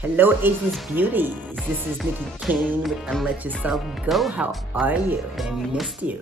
Hello, ageless beauties. This is Nikki Kane with Let Yourself Go. How are you? I missed you.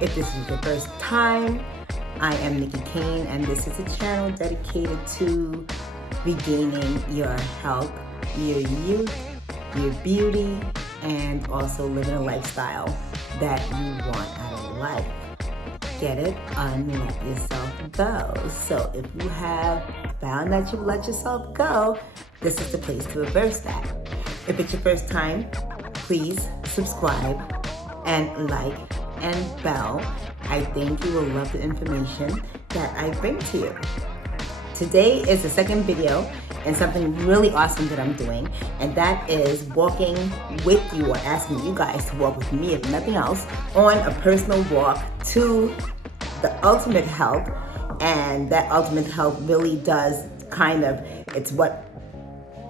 If this is your first time, I am Nikki Kane, and this is a channel dedicated to regaining your health, your youth, your beauty, and also living a lifestyle that you want out of life. Get it? Let yourself go. So if you have found that you've let yourself go, this is the place to reverse that. If it's your first time, please subscribe and like and bell. I think you will love the information that I bring to you. Today is the second video and something really awesome that I'm doing, and that is walking with you, or asking you guys to walk with me, if nothing else, on a personal walk to the ultimate health. And that ultimate health really does it's what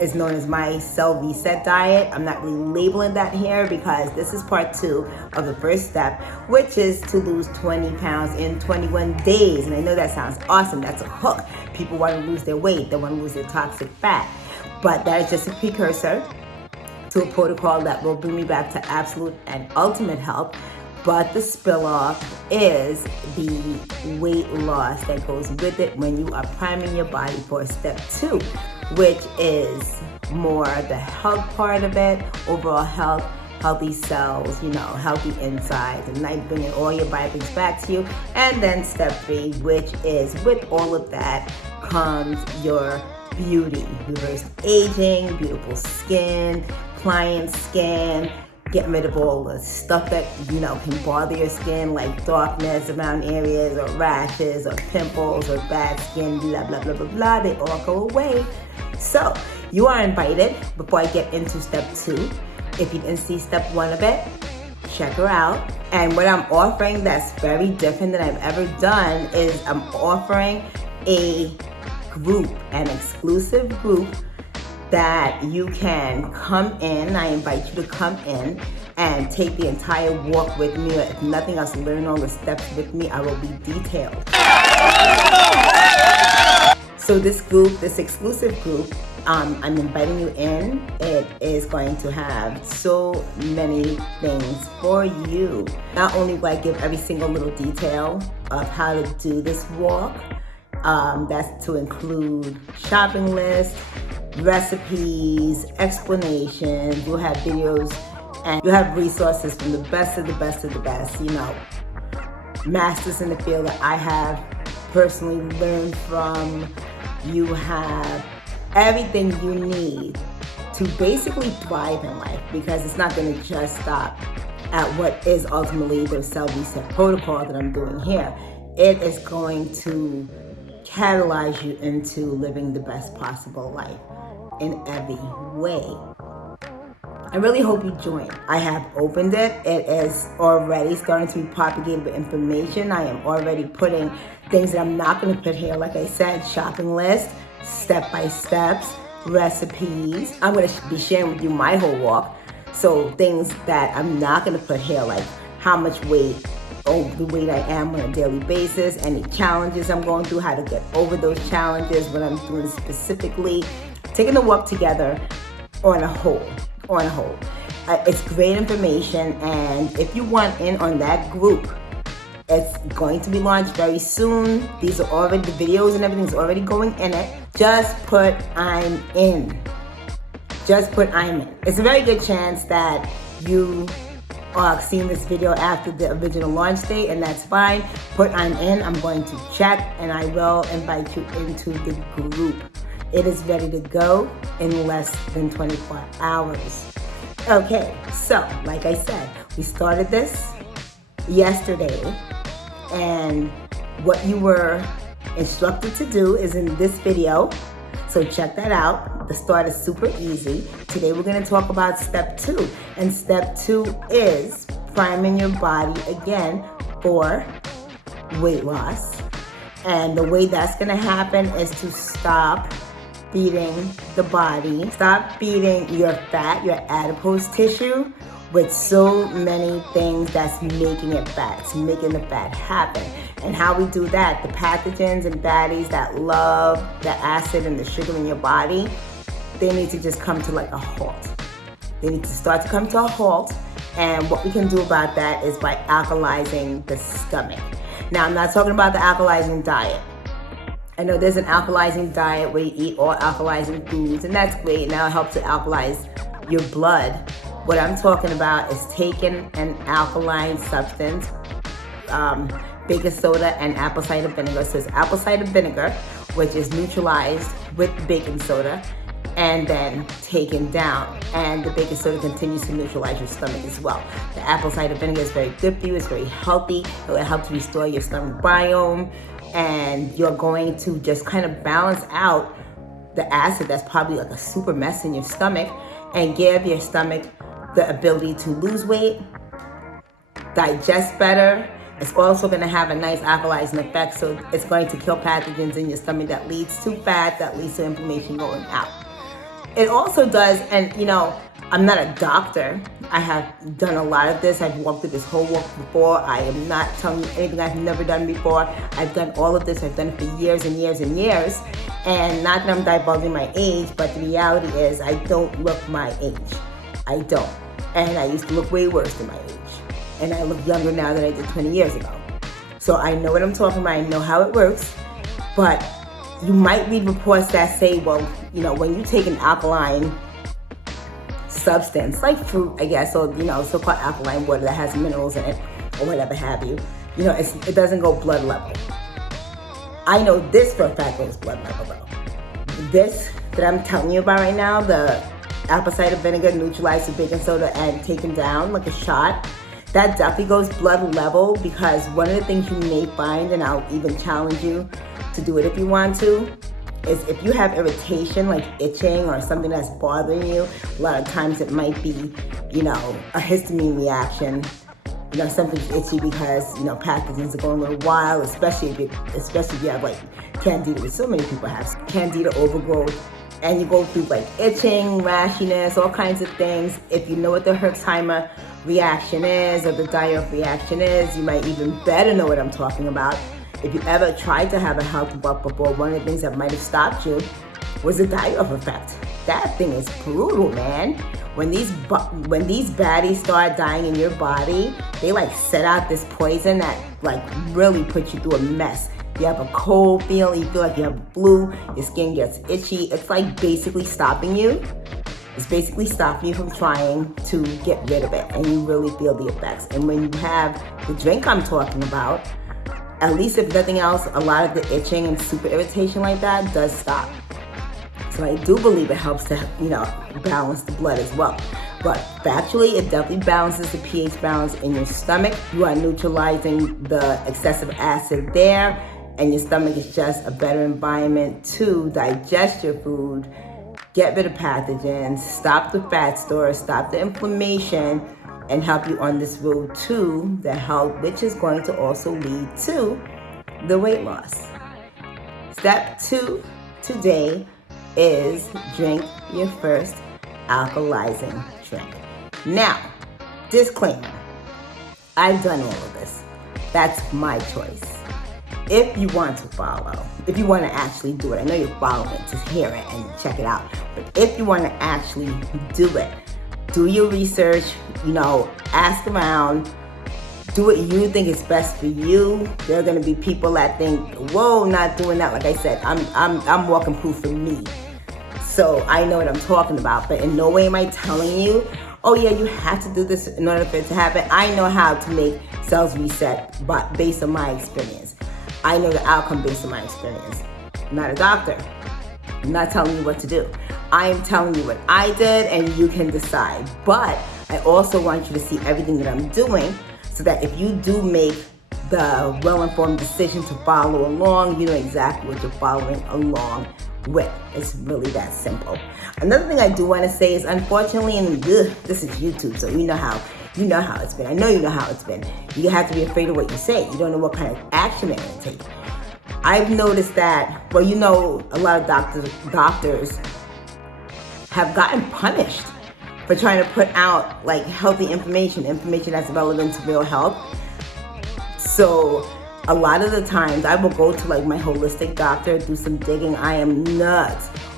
is known as my cell reset diet. I'm not really labeling that here because this is part 2 of the first step, which is to lose 20 pounds in 21 days. And I know that sounds awesome. That's a hook. People want to lose their weight. They want to lose their toxic fat. But that is just a precursor to a protocol that will bring me back to absolute and ultimate health. But the spill off is the weight loss that goes with it when you are priming your body for step 2, which is more the health part of it, overall health, healthy cells, healthy insides, and like bringing all your vitamins back to you. And then step 3, which is with all of that comes your beauty, reverse aging, beautiful skin, pliant skin, getting rid of all the stuff that can bother your skin, like darkness around areas, or rashes, or pimples, or bad skin, blah blah blah blah blah. They all go away. So you are invited. Before I get into step 2, if you didn't see step 1 of it, check her out. And what I'm offering that's very different than I've ever done is I'm offering a group, an exclusive group that you can come in. I invite you to come in and take the entire walk with me, or if nothing else, learn all the steps with me. I will be detailed. So this group, this exclusive group, I'm inviting you in. It is going to have so many things for you. Not only will I give every single little detail of how to do this walk, that's to include shopping lists, recipes, explanations. You'll have videos and you'll have resources from the best of the best of the best, masters in the field that I have personally learned from. You have everything you need to basically thrive in life, because it's not going to just stop at what is ultimately the cell reset protocol that I'm doing here. It is going to catalyze you into living the best possible life in every way. I really hope you join. I have opened it. It is already starting to be propagated with information. I am already putting things that I'm not going to put here. Like I said, shopping list, step-by-steps, recipes. I'm going to be sharing with you my whole walk. So things that I'm not going to put here, like how much weight, the weight I am on a daily basis, any challenges I'm going through, how to get over those challenges, what I'm doing specifically, taking the walk together on a whole. It's great information, and if you want in on that group, it's going to be launched very soon. These are already, the videos and everything's already going in it. Just put I'm in. It's a very good chance that you are seeing this video after the original launch date, and that's fine. Put I'm in. I'm going to check, and I will invite you into the group. It is ready to go in less than 24 hours. Okay, so like I said, we started this yesterday, and what you were instructed to do is in this video. So check that out. The start is super easy. Today we're going to talk about step 2. And step 2 is priming your body again for weight loss. And the way that's going to happen is to stop feeding the body, stop feeding your fat, your adipose tissue, with so many things that's making it fat. It's making the fat happen. And how we do that, the pathogens and baddies that love the acid and the sugar in your body, they need to just come to like a halt. They need to start to come to a halt. And what we can do about that is by alkalizing the stomach. Now, I'm not talking about the alkalizing diet. I know there's an alkalizing diet where you eat all alkalizing foods, and that's great. Now it helps to alkalize your blood. What I'm talking about is taking an alkaline substance, baking soda and apple cider vinegar. So it's apple cider vinegar, which is neutralized with baking soda, and then taken down. And the baking soda continues to neutralize your stomach as well. The apple cider vinegar is very good for you. It's very healthy. It will help to restore your stomach biome. And you're going to just kind of balance out the acid that's probably like a super mess in your stomach, and give your stomach the ability to lose weight, digest better. It's also going to have a nice alkalizing effect, so it's going to kill pathogens in your stomach that leads to fat, that leads to inflammation going out. It also does, and you know, I'm not a doctor. I have done a lot of this. I've walked through this whole walk before. I am not telling you anything I've never done before. I've done all of this. I've done it for years and years and years. And not that I'm divulging my age, but the reality is I don't look my age. I don't. And I used to look way worse than my age. And I look younger now than I did 20 years ago. So I know what I'm talking about. I know how it works. But you might read reports that say, well, you know, when you take an alkaline substance, like fruit, I guess, or, you know, so-called alkaline water that has minerals in it, or whatever have you, you know, it doesn't go blood level. I know this for a fact goes blood level though. This that I'm telling you about right now, the apple cider vinegar neutralized with baking soda and taken down like a shot, that definitely goes blood level, because one of the things you may find, and I'll even challenge you to do it if you want to, is if you have irritation like itching or something that's bothering you, a lot of times it might be, you know, a histamine reaction. You know, something's itchy because, you know, pathogens are going a little wild, especially if you have like candida, which so many people have candida overgrowth, and you go through like itching, rashiness, all kinds of things. If you know what the Herxheimer reaction is or the die-off reaction is, you might even better know what I'm talking about. If you ever tried to have a health walk before, one of the things that might have stopped you was the die-off effect. That thing is brutal, man. When these baddies start dying in your body, they like set out this poison that like really puts you through a mess. You have a cold feeling, you feel like you have a flu, your skin gets itchy. It's like basically stopping you. It's basically stopping you from trying to get rid of it, and you really feel the effects. And when you have the drink I'm talking about, at least if nothing else, a lot of the itching and super irritation like that does stop. So I do believe it helps to, you know, balance the blood as well. But factually, it definitely balances the pH balance in your stomach. You are neutralizing the excessive acid there, and your stomach is just a better environment to digest your food, get rid of pathogens, stop the fat stores, stop the inflammation, and help you on this road to the health, which is going to also lead to the weight loss. Step 2 today is drink your first alkalizing drink. Now, disclaimer, I've done all of this. That's my choice. If you want to follow, if you want to actually do it, I know you're following it to hear it and check it out, but if you want to actually do it, do your research, you know, ask around, do what you think is best for you. There are going to be people that think, whoa, not doing that. Like I said, I'm walking proof for me. So I know what I'm talking about, but in no way am I telling you, oh yeah, you have to do this in order for it to happen. I know how to make cells reset based on my experience. I know the outcome based on my experience. I'm not a doctor. I'm not telling you what to do. I am telling you what I did, and you can decide. But I also want you to see everything that I'm doing, so that if you do make the well-informed decision to follow along, you know exactly what you're following along with. It's really that simple. Another thing I do want to say is, unfortunately, and this is YouTube, so you know how it's been. I know you know how it's been. You have to be afraid of what you say. You don't know what kind of action they're going to take. I've noticed that, well, you know, a lot of doctors have gotten punished for trying to put out like healthy information that's relevant to real health. So a lot of the times I will go to like my holistic doctor, do some digging. I am not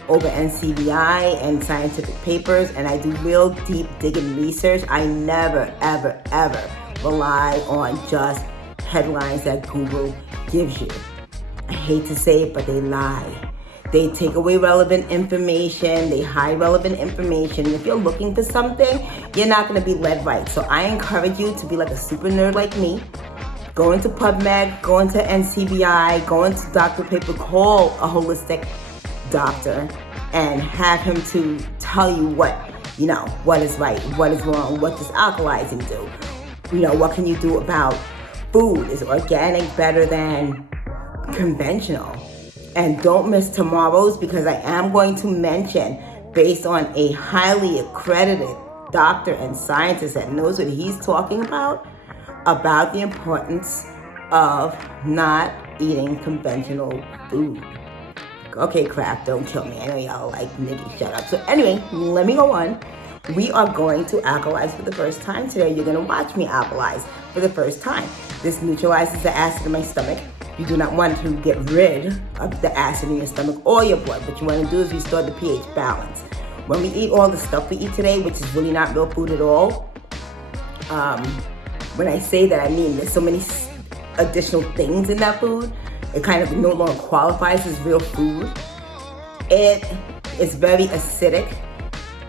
over NCBI and scientific papers, and I do real deep digging research. I never, ever, ever rely on just headlines that Google gives you. I hate to say it, but they lie. They take away relevant information, they hide relevant information. If you're looking for something, you're not gonna be led right. So I encourage you to be like a super nerd like me. Go into PubMed, go into NCBI, go into Dr. Paper, call a holistic doctor and have him to tell you what is right, what is wrong, what does alkalizing do? What can you do about food? Is organic better than conventional? And don't miss tomorrow's, because I am going to mention, based on a highly accredited doctor and scientist that knows what he's talking about the importance of not eating conventional food. Okay, crap, don't kill me. I know y'all like, Nikki, shut up. So anyway, let me go on. We are going to alkalize for the first time today. You're gonna watch me alkalize for the first time. This neutralizes the acid in my stomach. You do not want to get rid of the acid in your stomach or your blood. What you want to do is restore the pH balance. When we eat all the stuff we eat today, which is really not real food at all, when I say that, I mean there's so many additional things in that food, it kind of no longer qualifies as real food. It is very acidic.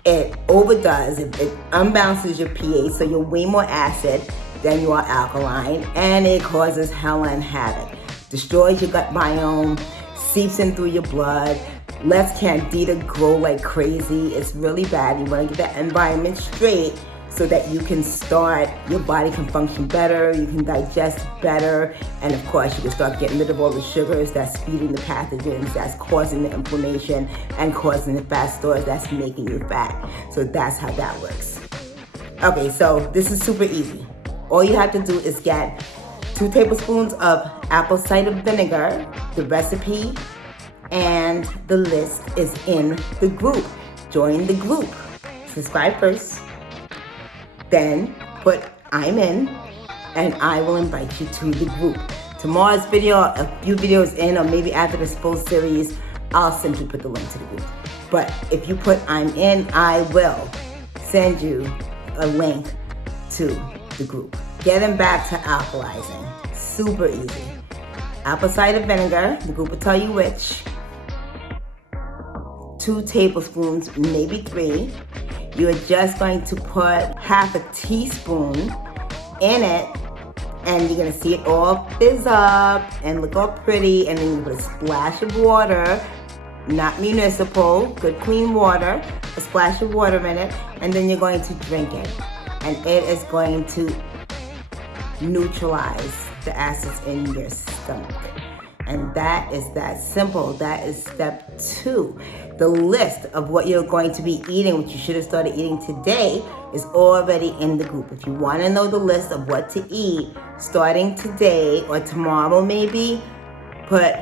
It overdoes, it unbalances your pH, so you're way more acid than you are alkaline, and it causes hell and havoc. Destroys your gut biome, seeps in through your blood, lets candida grow like crazy. It's really bad. You want to get that environment straight so that you can start, your body can function better, you can digest better, and of course you can start getting rid of all the sugars that's feeding the pathogens, that's causing the inflammation and causing the fat stores that's making you fat. So that's how that works. Okay, so this is super easy. All you have to do is get 2 tablespoons of apple cider vinegar. The recipe and the list is in the group. Join the group. Subscribe first. Then put I'm in, and I will invite you to the group. Tomorrow's video, a few videos in, or maybe after this full series, I'll simply put the link to the group. But if you put I'm in, I will send you a link to the group. Getting back to alkalizing, super easy. Apple cider vinegar, the group will tell you which. 2 tablespoons, maybe 3. You are just going to put half a teaspoon in it, and you're gonna see it all fizz up and look all pretty, and then you put a splash of water, not municipal, good clean water, a splash of water in it, and then you're going to drink it. And it is going to neutralize the acids in your stomach. And that is that simple. That is step 2. The list of what you're going to be eating, which you should have started eating today, is already in the group. If you want to know the list of what to eat starting today or tomorrow maybe, put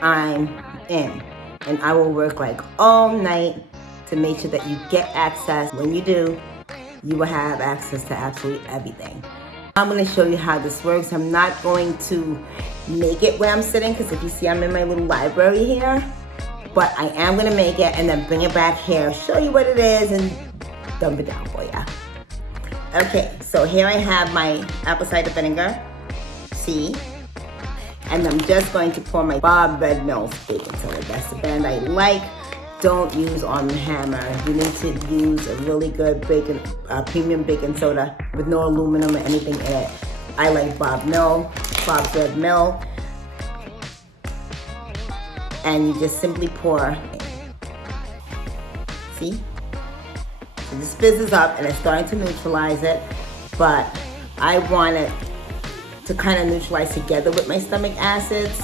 I'm in. And I will work like all night to make sure that you get access. When you do, you will have access to absolutely everything. I'm going to show you how this works. I'm not going to make it where I'm sitting, because if you see, I'm in my little library here. But I am going to make it and then bring it back here, show you what it is, and dump it down for you. Okay, so here I have my apple cider vinegar. See? And I'm just going to pour my Bob Red Mill baking soda. That's the brand I like. Don't use Arm & Hammer. You need to use a really good premium baking soda with no aluminum or anything in it. I like Bob's Red Mill. And you just simply pour. See? It just fizzes up and it's starting to neutralize it, but I want it to kind of neutralize together with my stomach acids.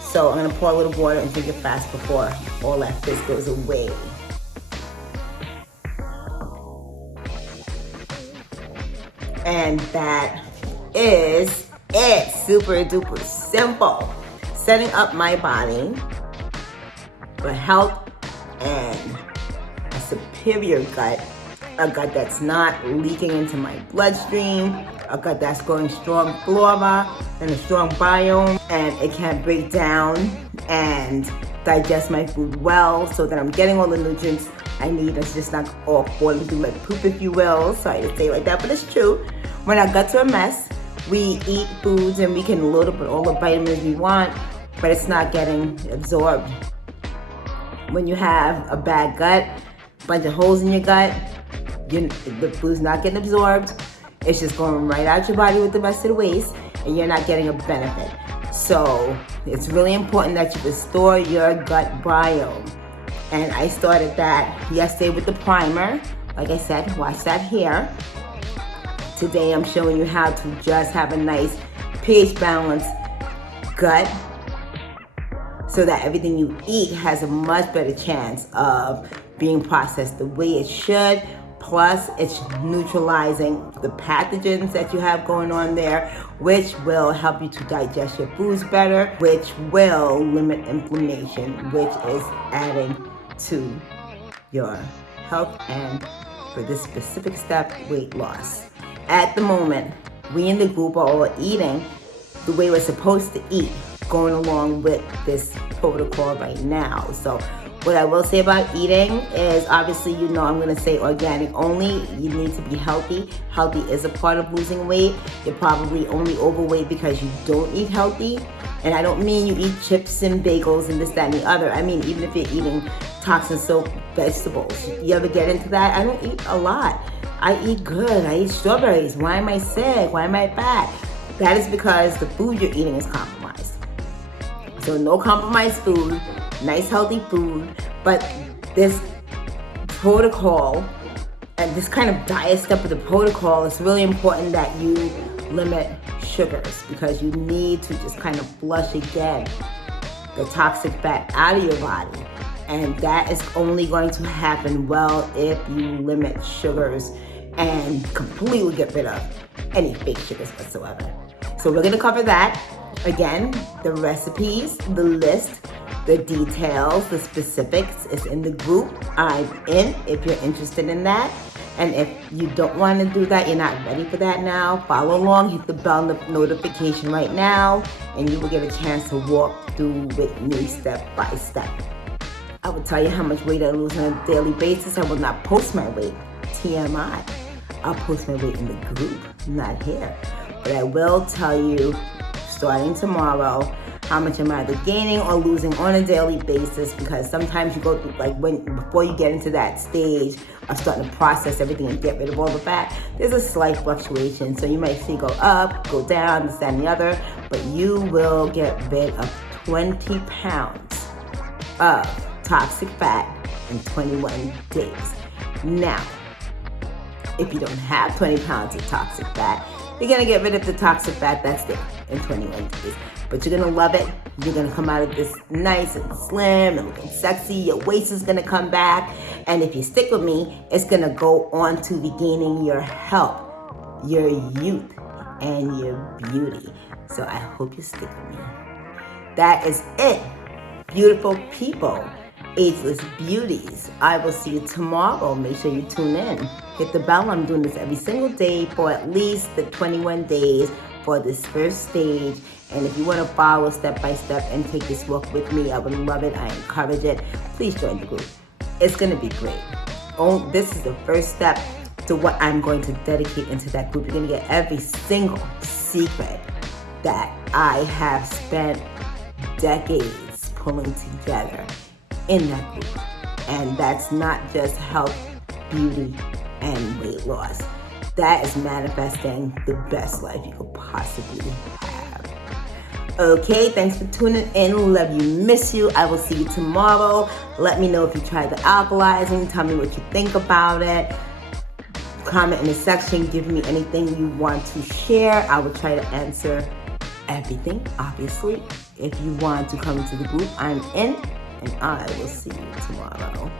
So I'm gonna pour a little water and drink it fast before all that fizz goes away. And that is it. Super duper simple. Setting up my body for health and a superior gut. A gut that's not leaking into my bloodstream. A gut that's growing strong flora and a strong biome, and it can't break down and digest my food well so that I'm getting all the nutrients I need. It's just not all falling through my poop, if you will. Sorry to say it like that, but it's true. When our guts are a mess, we eat foods and we can load up with all the vitamins we want, but it's not getting absorbed. When you have a bad gut, a bunch of holes in your gut, the food's not getting absorbed. It's just going right out your body with the rest of the waste, and you're not getting a benefit. So it's really important that you restore your gut biome. And I started that yesterday with the primer. Like I said, watch that here. Today I'm showing you how to just have a nice pH balanced gut so that everything you eat has a much better chance of being processed the way it should. Plus, it's neutralizing the pathogens that you have going on there, which will help you to digest your foods better, which will limit inflammation, which is adding to your health and, for this specific step, weight loss. At the moment, we in the group are all eating the way we're supposed to eat, going along with this protocol right now. So what I will say about eating is, obviously, you know, I'm going to say organic only. You need to be healthy. Healthy is a part of losing weight. You're probably only overweight because you don't eat healthy. And I don't mean you eat chips and bagels and this, that, and the other. I mean, even if you're eating toxin-soaked vegetables. You ever get into that? I don't eat a lot. I eat good. I eat strawberries. Why am I sick? Why am I fat? That is because the food you're eating is compromised. So no compromised food, nice healthy food, but this protocol and this kind of diet step of the protocol, it's really important that you limit sugars because you need to just kind of flush again the toxic fat out of your body. And that is only going to happen well if you limit sugars and completely get rid of any fake sugars whatsoever. So we're gonna cover that. Again, the recipes, the list, the details, the specifics is in the group I'm in if you're interested in that. And if you don't want to do that, you're not ready for that now, follow along, hit the bell notification right now, and you will get a chance to walk through with me step by step. I will tell you how much weight I lose on a daily basis. I will not post my weight, TMI. I'll post my weight in the group, not here. But I will tell you, starting tomorrow, how much I'm either gaining or losing on a daily basis, because sometimes you go through, like before you get into that stage of starting to process everything and get rid of all the fat, there's a slight fluctuation. So you might see go up, go down, this, that, and the other, but you will get rid of 20 pounds of toxic fat in 21 days. Now, if you don't have 20 pounds of toxic fat, you're gonna get rid of the toxic fat that's there in 21 days. But you're gonna love it. You're gonna come out of this nice and slim and looking sexy. Your waist is gonna come back. And if you stick with me, it's gonna go on to regaining your health, your youth, and your beauty. So I hope you stick with me. That is it, beautiful people. Ageless beauties. I will see you tomorrow. Make sure you tune in. Hit the bell. I'm doing this every single day for at least the 21 days for this first stage. And if you want to follow step by step and take this walk with me, I would love it. I encourage it. Please join the group. It's going to be great. Oh, this is the first step to what I'm going to dedicate into that group. You're going to get every single secret that I have spent decades pulling together in that group. And that's not just health, beauty, and weight loss. That is manifesting the best life you could possibly have. Okay, thanks for tuning in. Love you, miss you. I will see you tomorrow. Let me know if you tried the alkalizing. Tell me what you think about it. Comment in the section. Give me anything you want to share. I will try to answer everything, obviously. If you want to come to the group, I'm in. And I will see you tomorrow.